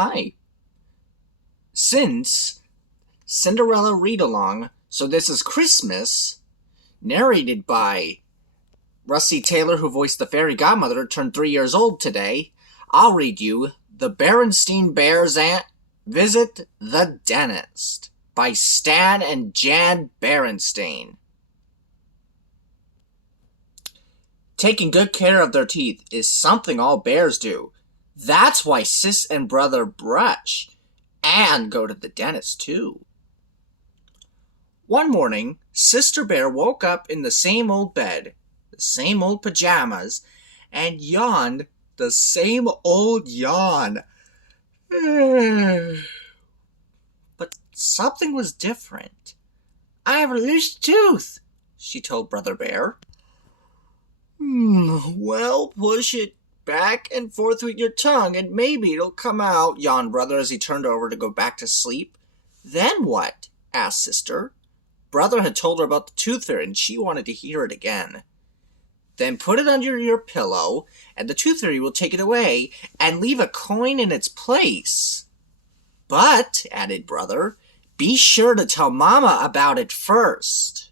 Hi. Since Cinderella Read Along, so this is Christmas, narrated by Rusty Taylor, who voiced the fairy godmother, turned 3 years old today. I'll read you The Berenstain Bears Visit the Dentist by Stan and Jan Berenstain. Taking good care of their teeth is something all bears do. That's why sis and brother brush and go to the dentist too. One morning, Sister Bear woke up in the same old bed, the same old pajamas, and yawned the same old yawn. But something was different. I have a loose tooth, she told Brother Bear. Well, push it back and forth with your tongue, and maybe it'll come out, yawned Brother as he turned over to go back to sleep. Then what? Asked Sister. Brother had told her about the tooth fairy, and she wanted to hear it again. Then put it under your pillow, and the tooth fairy will take it away, and leave a coin in its place. But, added Brother, be sure to tell Mama about it first.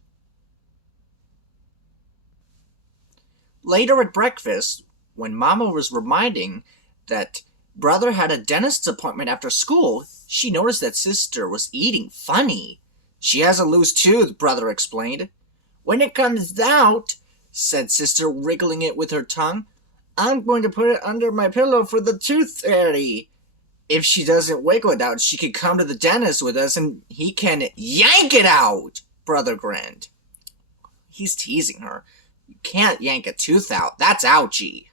Later at breakfast, when Mama was reminding that Brother had a dentist's appointment after school, she noticed that Sister was eating funny. She has a loose tooth, Brother explained. When it comes out, said Sister, wriggling it with her tongue, I'm going to put it under my pillow for the tooth fairy. If she doesn't wiggle it out, she can come to the dentist with us and he can yank it out, Brother grinned. He's teasing her. You can't yank a tooth out. That's ouchy.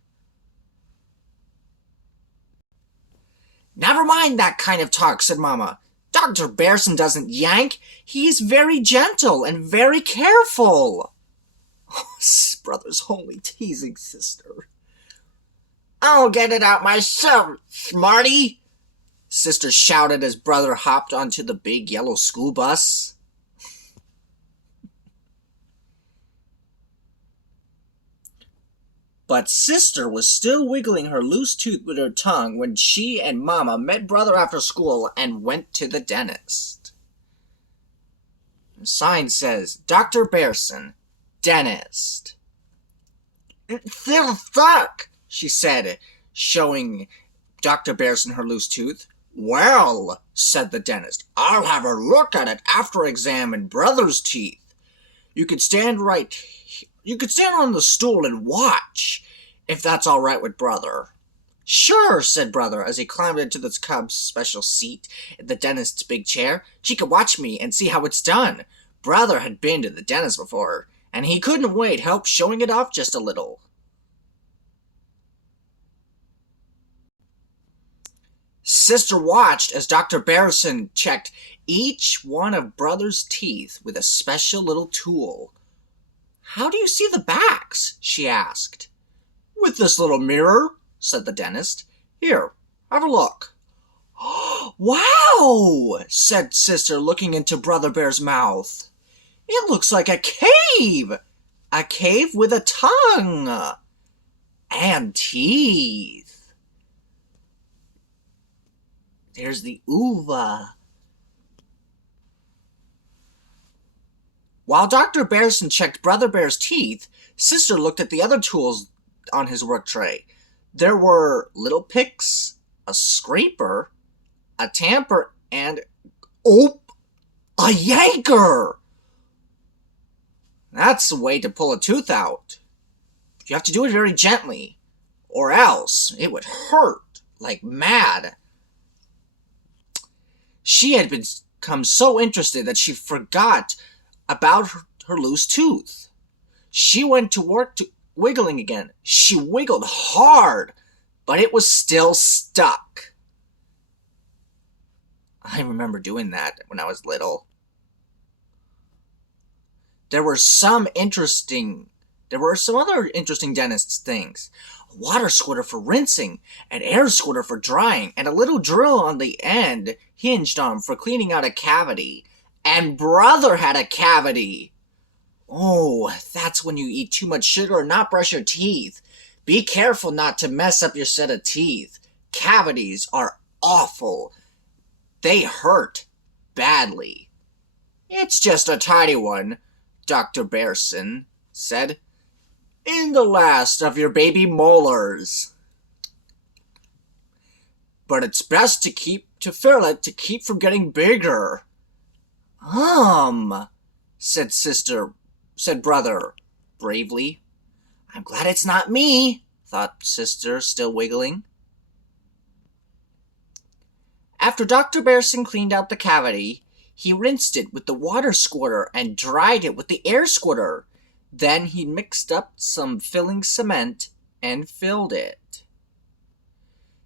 Never mind that kind of talk, said Mama. Dr. Bearson doesn't yank. He's very gentle and very careful. Brother's only teasing Sister. I'll get it out myself, smarty, Sister shouted as Brother hopped onto the big yellow school bus. But Sister was still wiggling her loose tooth with her tongue when she and Mama met Brother after school and went to the dentist. The sign says, Dr. Bearson, dentist. It's still stuck, she said, showing Dr. Bearson her loose tooth. Well, said the dentist, I'll have her look at it after I examine Brother's teeth. You could stand on the stool and watch, if that's all right with Brother. Sure, said Brother as he climbed into the cub's special seat in the dentist's big chair. She could watch me and see how it's done. Brother had been to the dentist before, and he couldn't wait help showing it off just a little. Sister watched as Dr. Bearson checked each one of Brother's teeth with a special little tool. How do you see the backs? She asked. With this little mirror, said the dentist. Here, have a look. Wow, said Sister, looking into Brother Bear's mouth. It looks like a cave. A cave with a tongue. And teeth. There's the uva. While Dr. Bearson checked Brother Bear's teeth, Sister looked at the other tools on his work tray. There were little picks, a scraper, a tamper, and, a yanker! That's the way to pull a tooth out. You have to do it very gently, or else it would hurt like mad. She had become so interested that she forgot about her loose tooth. She went to work wiggling again. She wiggled hard, but it was still stuck. I remember doing that when I was little. There were some other interesting dentist things. A water squirter for rinsing, an air squirter for drying, and a little drill on the end hinged on for cleaning out a cavity. And Brother had a cavity. Oh, that's when you eat too much sugar or not brush your teeth. Be careful not to mess up your set of teeth. Cavities are awful. They hurt badly. It's just a tiny one, Dr. Bearson said. In the last of your baby molars. But it's best to fill it to keep from getting bigger. Said brother bravely. I'm glad it's not me, thought sister, still wiggling. After Dr. Bearson cleaned out the cavity, he rinsed it with the water squirter and dried it with the air squirter. Then he mixed up some filling cement and filled it.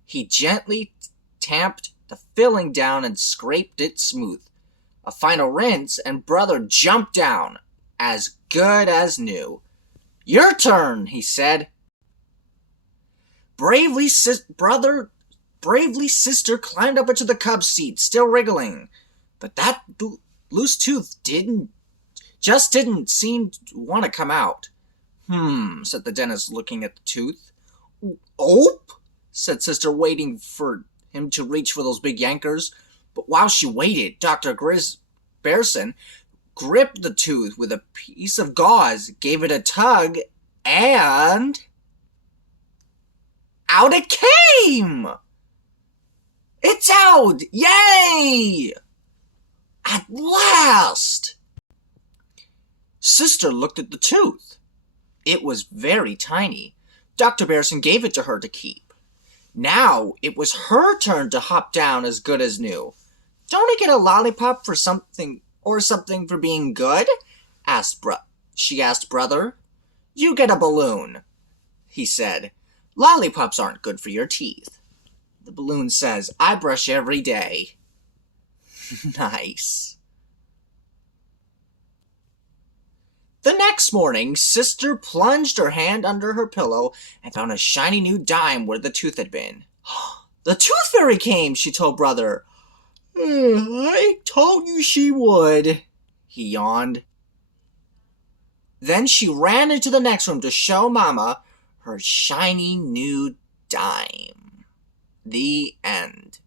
He gently tamped the filling down and scraped it smooth. A final rinse, and brother jumped down, as good as new. Your turn, he said. Bravely, sister climbed up into the cub seat, still wriggling. But that loose tooth didn't seem to want to come out. Said the dentist, looking at the tooth. Ope, said sister, waiting for him to reach for those big yankers. But while she waited, Dr. Bearson gripped the tooth with a piece of gauze, gave it a tug, and out it came! It's out! Yay! At last! Sister looked at the tooth. It was very tiny. Dr. Bearson gave it to her to keep. Now it was her turn to hop down as good as new. Don't I get a lollipop for something for being good? She asked brother. You get a balloon, he said. Lollipops aren't good for your teeth. The balloon says, I brush every day. Nice. The next morning, sister plunged her hand under her pillow and found a shiny new dime where the tooth had been. The tooth fairy came, she told brother. I told you she would, he yawned. Then she ran into the next room to show Mama her shiny new dime. The end.